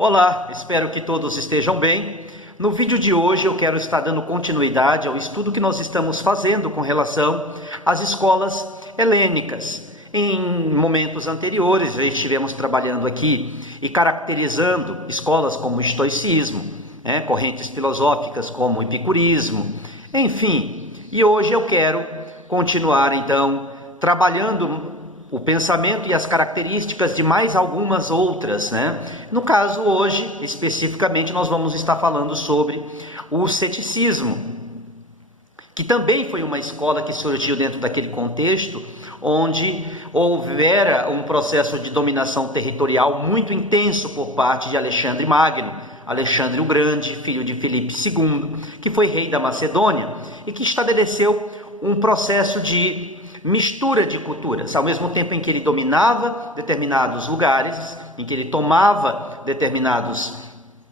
Olá, espero que todos estejam bem. No vídeo de hoje eu quero estar dando continuidade ao estudo que nós estamos fazendo com relação às escolas helênicas. Em momentos anteriores já estivemos trabalhando aqui e caracterizando escolas como o estoicismo, correntes filosóficas como o epicurismo, enfim. E hoje eu quero continuar então trabalhando o pensamento e as características de mais algumas outras, No caso, hoje, especificamente, nós vamos estar falando sobre o ceticismo, que também foi uma escola que surgiu dentro daquele contexto, onde houvera um processo de dominação territorial muito intenso por parte de Alexandre Magno, Alexandre o Grande, filho de Filipe II, que foi rei da Macedônia, e que estabeleceu um processo de mistura de culturas, ao mesmo tempo em que ele dominava determinados lugares, em que ele tomava determinados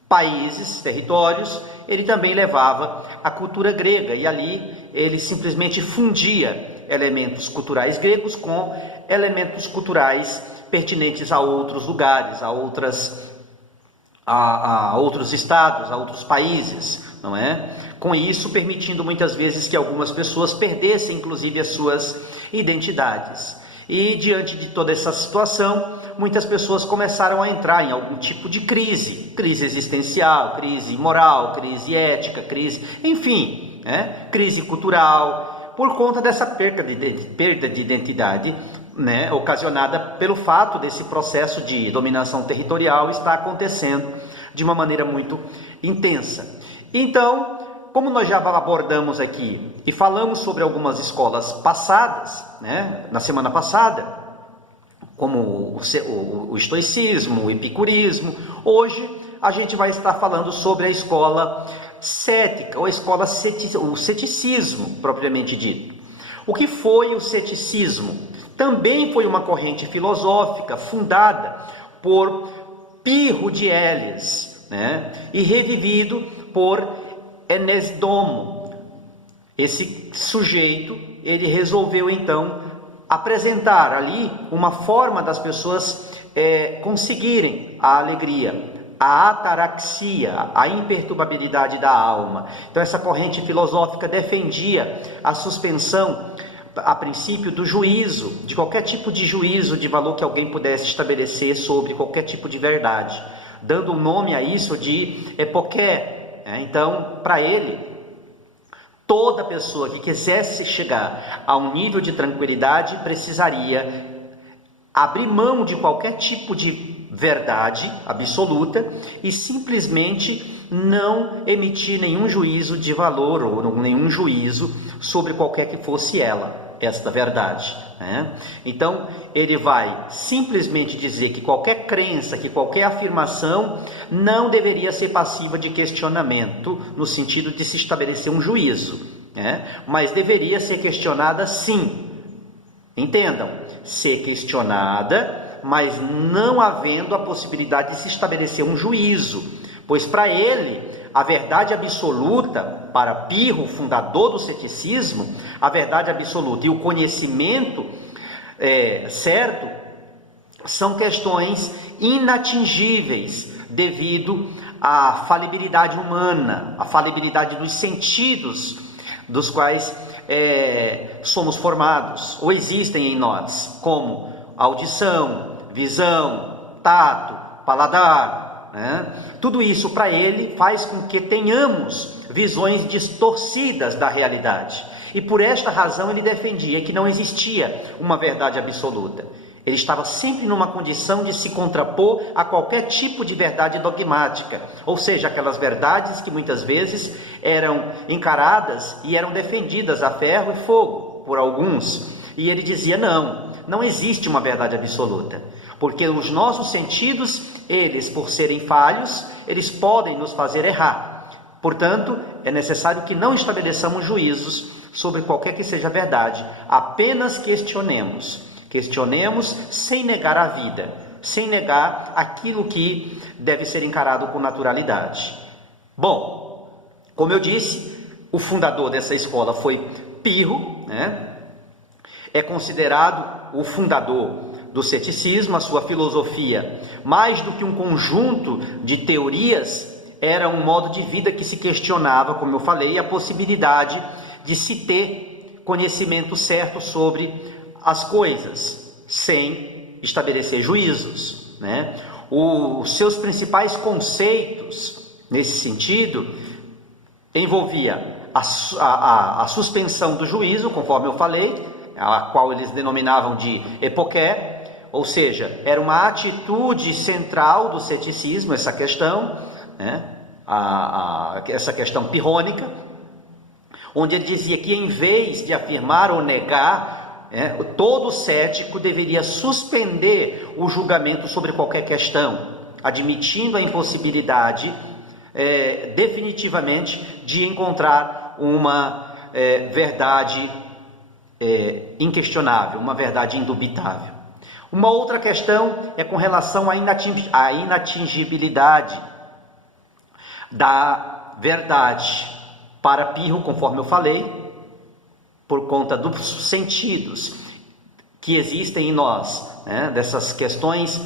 países, territórios, ele também levava a cultura grega, e ali ele simplesmente fundia elementos culturais gregos com elementos culturais pertinentes a outros lugares, a outros estados, a outros países, não é? Com isso, permitindo muitas vezes que algumas pessoas perdessem, inclusive, as suas identidades. E diante de toda essa situação, muitas pessoas começaram a entrar em algum tipo de crise existencial, crise moral, crise ética, enfim, crise cultural, por conta dessa perda de identidade, ocasionada pelo fato desse processo de dominação territorial estar acontecendo de uma maneira muito intensa. Então, como nós já abordamos aqui e falamos sobre algumas escolas passadas, na semana passada, como o estoicismo, o epicurismo, hoje a gente vai estar falando sobre a escola cética, ou a escola o ceticismo, propriamente dito. O que foi o ceticismo? Também foi uma corrente filosófica fundada por Pirro de Élias, e revivido por Enesdomo. Esse sujeito, ele resolveu então apresentar ali uma forma das pessoas conseguirem a alegria, a ataraxia, a imperturbabilidade da alma. Então essa corrente filosófica defendia a suspensão, a princípio, do juízo, de qualquer tipo de juízo de valor que alguém pudesse estabelecer sobre qualquer tipo de verdade, dando um nome a isso de epoqué. Então, para ele, toda pessoa que quisesse chegar a um nível de tranquilidade precisaria abrir mão de qualquer tipo de verdade absoluta e simplesmente não emitir nenhum juízo de valor ou nenhum juízo sobre qualquer que fosse esta verdade. Então, ele vai simplesmente dizer que qualquer crença, que qualquer afirmação não deveria ser passiva de questionamento, no sentido de se estabelecer um juízo, mas deveria ser questionada sim. Entendam, ser questionada, mas não havendo a possibilidade de se estabelecer um juízo, pois para ele, a verdade absoluta, para Pirro, fundador do ceticismo, a verdade absoluta e o conhecimento certo são questões inatingíveis devido à falibilidade humana, à falibilidade dos sentidos dos quais somos formados ou existem em nós, como audição, visão, tato, paladar. Tudo isso para ele faz com que tenhamos visões distorcidas da realidade. E por esta razão ele defendia que não existia uma verdade absoluta. Ele estava sempre numa condição de se contrapor a qualquer tipo de verdade dogmática, ou seja, aquelas verdades que muitas vezes eram encaradas e eram defendidas a ferro e fogo por alguns. E ele dizia, não existe uma verdade absoluta, porque os nossos sentidos, eles, por serem falhos, eles podem nos fazer errar. Portanto, é necessário que não estabeleçamos juízos sobre qualquer que seja a verdade, apenas questionemos sem negar a vida, sem negar aquilo que deve ser encarado com naturalidade. Bom, como eu disse, o fundador dessa escola foi Pirro, é considerado o fundador do ceticismo, a sua filosofia, mais do que um conjunto de teorias, era um modo de vida que se questionava, como eu falei, a possibilidade de se ter conhecimento certo sobre as coisas, sem estabelecer juízos, né? Os seus principais conceitos, nesse sentido, envolvia a suspensão do juízo, conforme eu falei, a qual eles denominavam de epoché, ou seja, era uma atitude central do ceticismo, essa questão, né? Essa questão pirrônica, onde ele dizia que em vez de afirmar ou negar, todo cético deveria suspender o julgamento sobre qualquer questão, admitindo a impossibilidade definitivamente de encontrar uma verdade inquestionável, uma verdade indubitável. Uma outra questão é com relação à inatingibilidade da verdade. Para Pirro, conforme eu falei, por conta dos sentidos que existem em nós, né? Dessas questões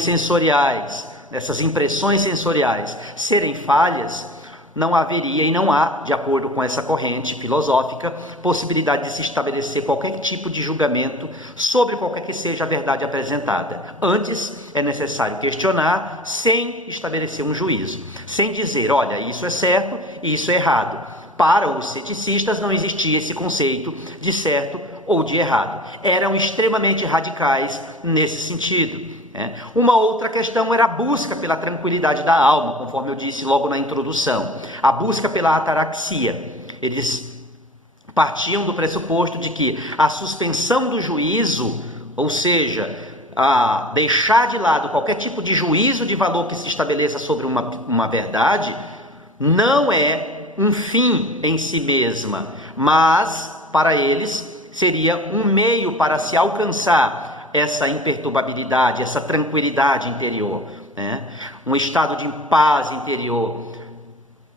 sensoriais, dessas impressões sensoriais serem falhas, não haveria e não há, de acordo com essa corrente filosófica, possibilidade de se estabelecer qualquer tipo de julgamento sobre qualquer que seja a verdade apresentada. Antes, é necessário questionar sem estabelecer um juízo, sem dizer, olha, isso é certo e isso é errado. Para os ceticistas não existia esse conceito de certo ou de errado. Eram extremamente radicais nesse sentido. Uma outra questão era a busca pela tranquilidade da alma, conforme eu disse logo na introdução. A busca pela ataraxia. Eles partiam do pressuposto de que a suspensão do juízo, ou seja, a deixar de lado qualquer tipo de juízo de valor que se estabeleça sobre uma verdade, não é um fim em si mesma, mas para eles seria um meio para se alcançar essa imperturbabilidade, essa tranquilidade interior, né? Um estado de paz interior.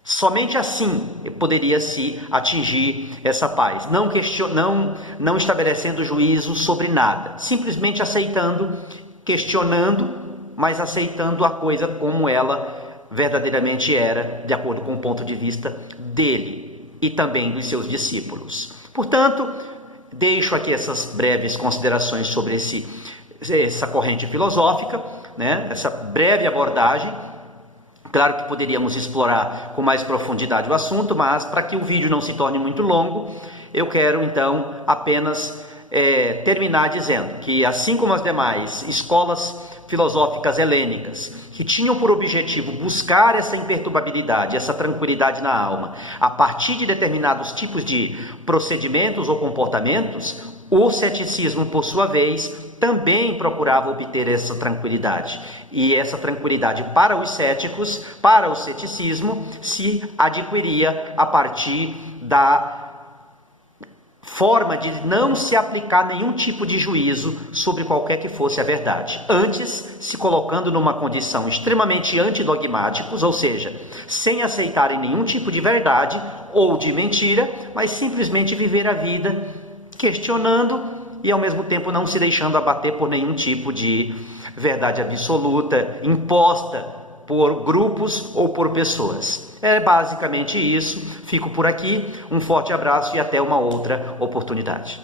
Somente assim poderia se atingir essa paz, não estabelecendo juízo sobre nada, simplesmente aceitando, questionando, mas aceitando a coisa como ela verdadeiramente era, de acordo com o ponto de vista dele e também dos seus discípulos. Portanto, deixo aqui essas breves considerações sobre essa corrente filosófica, né? Essa breve abordagem. Claro que poderíamos explorar com mais profundidade o assunto, mas para que o vídeo não se torne muito longo, eu quero então apenas terminar dizendo que, assim como as demais escolas filosóficas helênicas, que tinham por objetivo buscar essa imperturbabilidade, essa tranquilidade na alma, a partir de determinados tipos de procedimentos ou comportamentos, o ceticismo, por sua vez, também procurava obter essa tranquilidade. E essa tranquilidade para os céticos, para o ceticismo, se adquiria a partir da forma de não se aplicar nenhum tipo de juízo sobre qualquer que fosse a verdade, antes se colocando numa condição extremamente antidogmáticos, ou seja, sem aceitarem nenhum tipo de verdade ou de mentira, mas simplesmente viver a vida questionando e ao mesmo tempo não se deixando abater por nenhum tipo de verdade absoluta imposta por grupos ou por pessoas. É basicamente isso. Fico por aqui. Um forte abraço e até uma outra oportunidade.